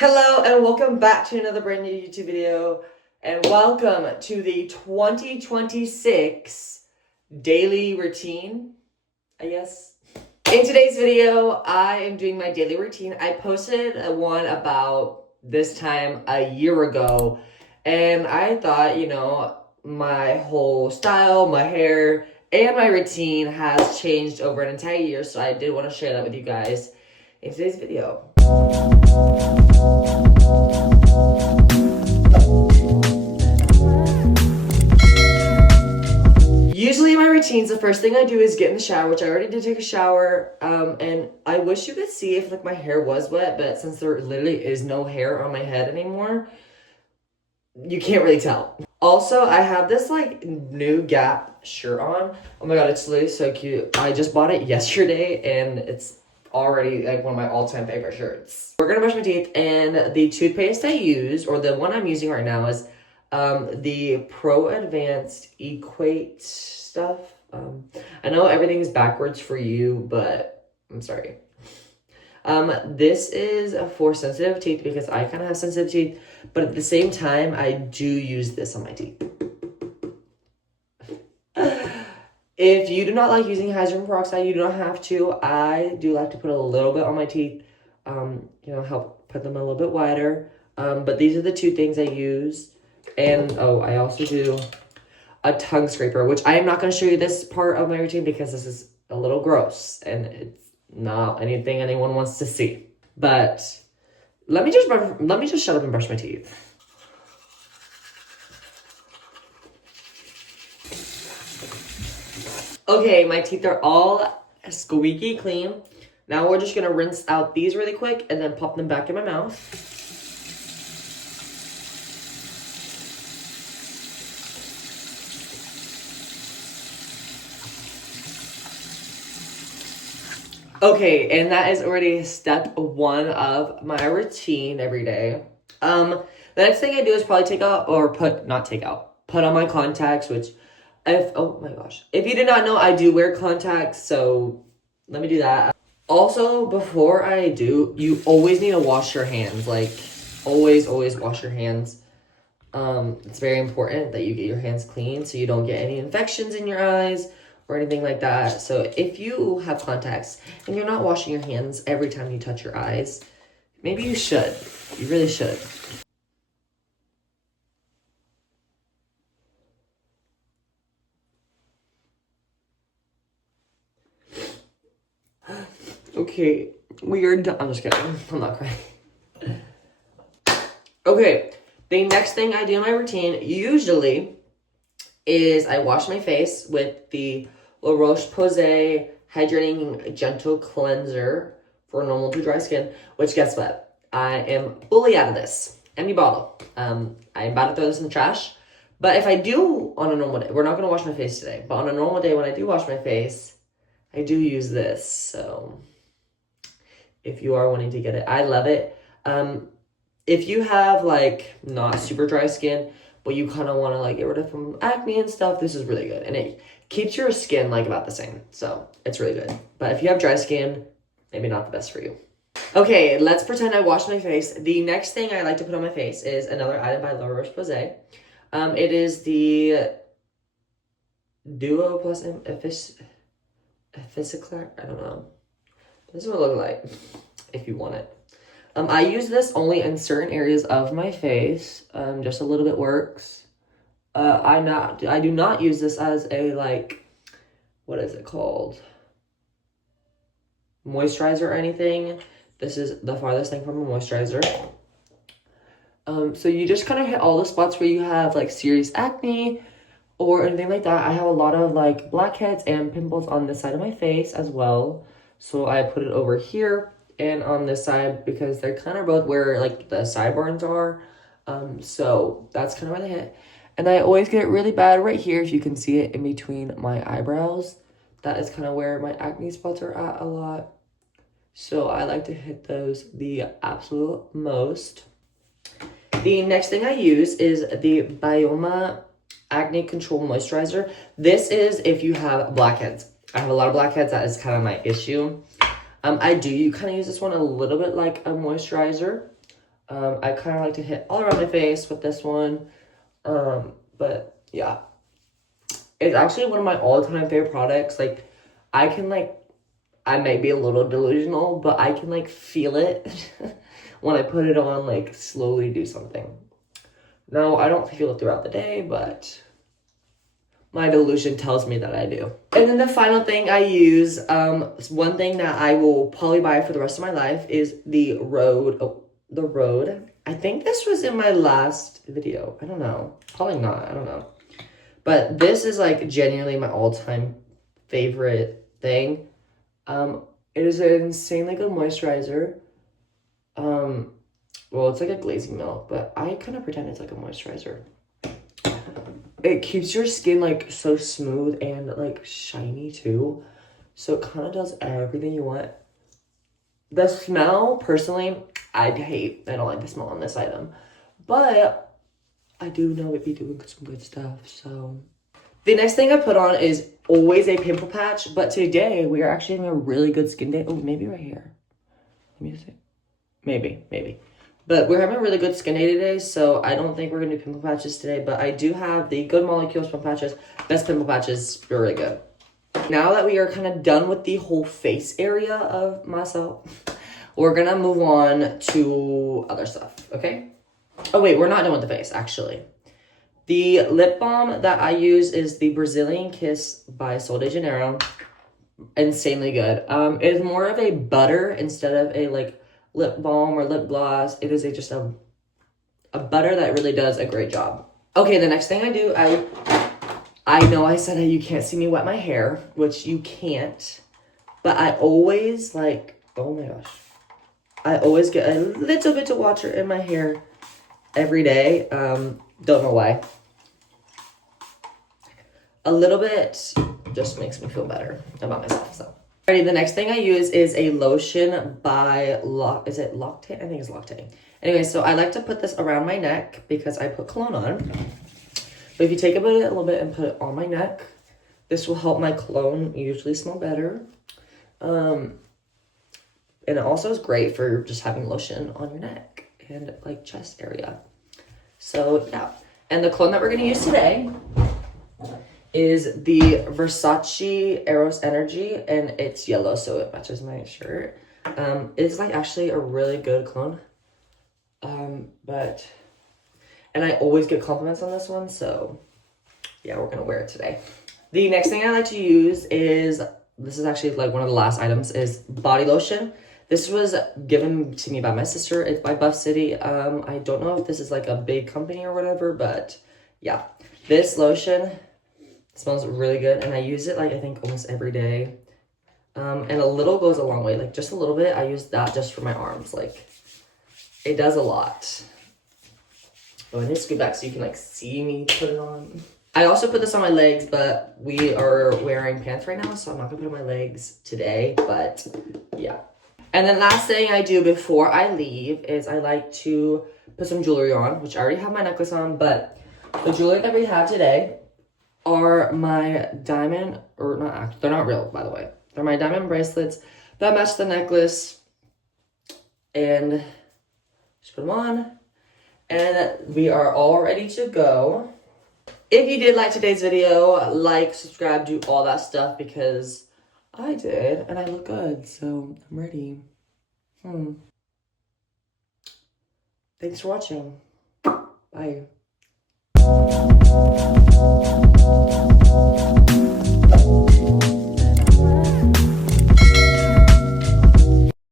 Hello and welcome back to another brand new YouTube video, and welcome to the 2026 daily routine, I guess. In today's video, I am doing my daily routine. I posted one about this time a year ago, and I thought, my whole style, my hair, and my routine has changed over an entire year, so I did want to share that with you guys in today's video. Usually my routines, the first thing I do is get in the shower, which I already did take a shower, and I wish you could see if my hair was wet, but since there literally is no hair on my head anymore, you can't really tell. Also, I have this new Gap shirt on. Oh my god, it's literally so cute. I just bought it yesterday and it's already one of my all-time favorite shirts. We're gonna brush my teeth, and the toothpaste I use, or the one I'm using right now, is the Pro Advanced Equate stuff. I know everything's backwards for you, but I'm sorry. This is for sensitive teeth because I kind of have sensitive teeth, but at the same time, I do use this on my teeth. If you do not like using hydrogen peroxide, you don't have to. I do like to put a little bit on my teeth, help put them a little bit wider. But these are the two things I use. And, I also do a tongue scraper, which I am not going to show you this part of my routine because this is a little gross and it's not anything anyone wants to see. But let me just shut up and brush my teeth. Okay, my teeth are all squeaky clean. Now we're just going to rinse out these really quick and then pop them back in my mouth. Okay, and that is already step one of my routine every day. The next thing I do is probably put on my contacts, which oh my gosh. If you did not know, I do wear contacts, so let me do that. Also, before I do, you always need to wash your hands. Always wash your hands. It's very important that you get your hands clean so you don't get any infections in your eyes or anything like that. So if you have contacts and you're not washing your hands every time you touch your eyes, maybe you should. You really should. Okay, we are done. I'm just kidding. I'm not crying. Okay, the next thing I do in my routine usually is I wash my face with the La Roche-Posay Hydrating Gentle Cleanser for normal to dry skin, which guess what? I am fully out of this. Empty bottle. I'm about to throw this in the trash. But if I do on a normal day, we're not going to wash my face today, but on a normal day when I do wash my face, I do use this. So if you are wanting to get it, I love it. If you have not super dry skin, but you kind of want to get rid of some acne and stuff, this is really good. And it keeps your skin about the same. So it's really good. But if you have dry skin, maybe not the best for you. Okay, let's pretend I washed my face. The next thing I like to put on my face is another item by La Roche-Posay. It is the Duo Plus Efficiclar. I don't know. This is what it looks like if you want it. I use this only in certain areas of my face. Just a little bit works. I do not use this as a what is it called? Moisturizer or anything. This is the farthest thing from a moisturizer. So you just kind of hit all the spots where you have serious acne or anything like that. I have a lot of blackheads and pimples on this side of my face as well. So I put it over here and on this side because they're kind of both where the sideburns are. So that's kind of where they hit. And I always get it really bad right here, if you can see it in between my eyebrows. That is kind of where my acne spots are at a lot. So I like to hit those the absolute most. The next thing I use is the Bioma Acne Control Moisturizer. This is if you have blackheads. I have a lot of blackheads. That is kind of my issue. You kind of use this one a little bit like a moisturizer. I kind of like to hit all around my face with this one. But yeah, it's actually one of my all-time favorite products. Like, I can like, I may be a little delusional, but I can like feel it when I put it on, like slowly do something. No, I don't feel it throughout the day, but my delusion tells me that I do. And then the final thing I use, one thing that I will probably buy for the rest of my life is the Rode. Oh, the Rode. I think this was in my last video. I don't know. Probably not. I don't know. But this is like genuinely my all-time favorite thing. It is an insanely good moisturizer. Well, it's like a glazing milk, but I kind of pretend it's like a moisturizer. It keeps your skin like so smooth and like shiny too. So it kind of does everything you want. The smell, personally, I hate. I don't like the smell on this item. But I do know it be doing some good stuff, so. The next thing I put on is always a pimple patch, but today we are actually having a really good skin day. Oh, maybe right here. Let me see. Maybe. But we're having a really good skin day today, so I don't think we're going to do pimple patches today, but I do have the Good Molecules pimple patches. Best pimple patches, really good. Now that we are kind of done with the whole face area of myself, we're going to move on to other stuff, okay? Oh, wait, we're not done with the face, actually. The lip balm that I use is the Brazilian Kiss by Sol de Janeiro. Insanely good. It is more of a butter instead of a like lip balm or lip gloss. It is just a butter that really does a great job. Okay, the next thing I do, I know I said you can't see me wet my hair, which you can't, but I always like, oh my gosh, I always get a little bit of water in my hair every day. Don't know why. A little bit just makes me feel better about myself, so. Alrighty, the next thing I use is a lotion by is it Loctane? I think it's Loctane. Anyway, so I like to put this around my neck because I put cologne on. But if you take a little bit and put it on my neck, this will help my cologne usually smell better. And it also is great for just having lotion on your neck and like chest area. So yeah, and the cologne that we're gonna use today is the Versace Eros Energy, and it's yellow, so it matches my shirt. It's like actually a really good cologne. And I always get compliments on this one, so yeah, we're gonna wear it today. The next thing I like to use is, this is actually like one of the last items, is body lotion. This was given to me by my sister. It's by Buff City. I don't know if this is like a big company or whatever, but yeah, this lotion smells really good, and I use it like I think almost every day. And a little goes a long way, like just a little bit. I use that just for my arms, like it does a lot. Oh, I need to scoot back so you can like see me put it on. I also put this on my legs, but we are wearing pants right now, so I'm not gonna put it on my legs today, but yeah. And then last thing I do before I leave is I like to put some jewelry on, which I already have my necklace on, but the jewelry that we have today are my diamond, or not actually, they're not real, by the way. They're my diamond bracelets that match the necklace, and just put them on, and we are all ready to go. If you did like today's video, like, subscribe, do all that stuff, because I did, and I look good, so I'm ready. Thanks for watching. Bye.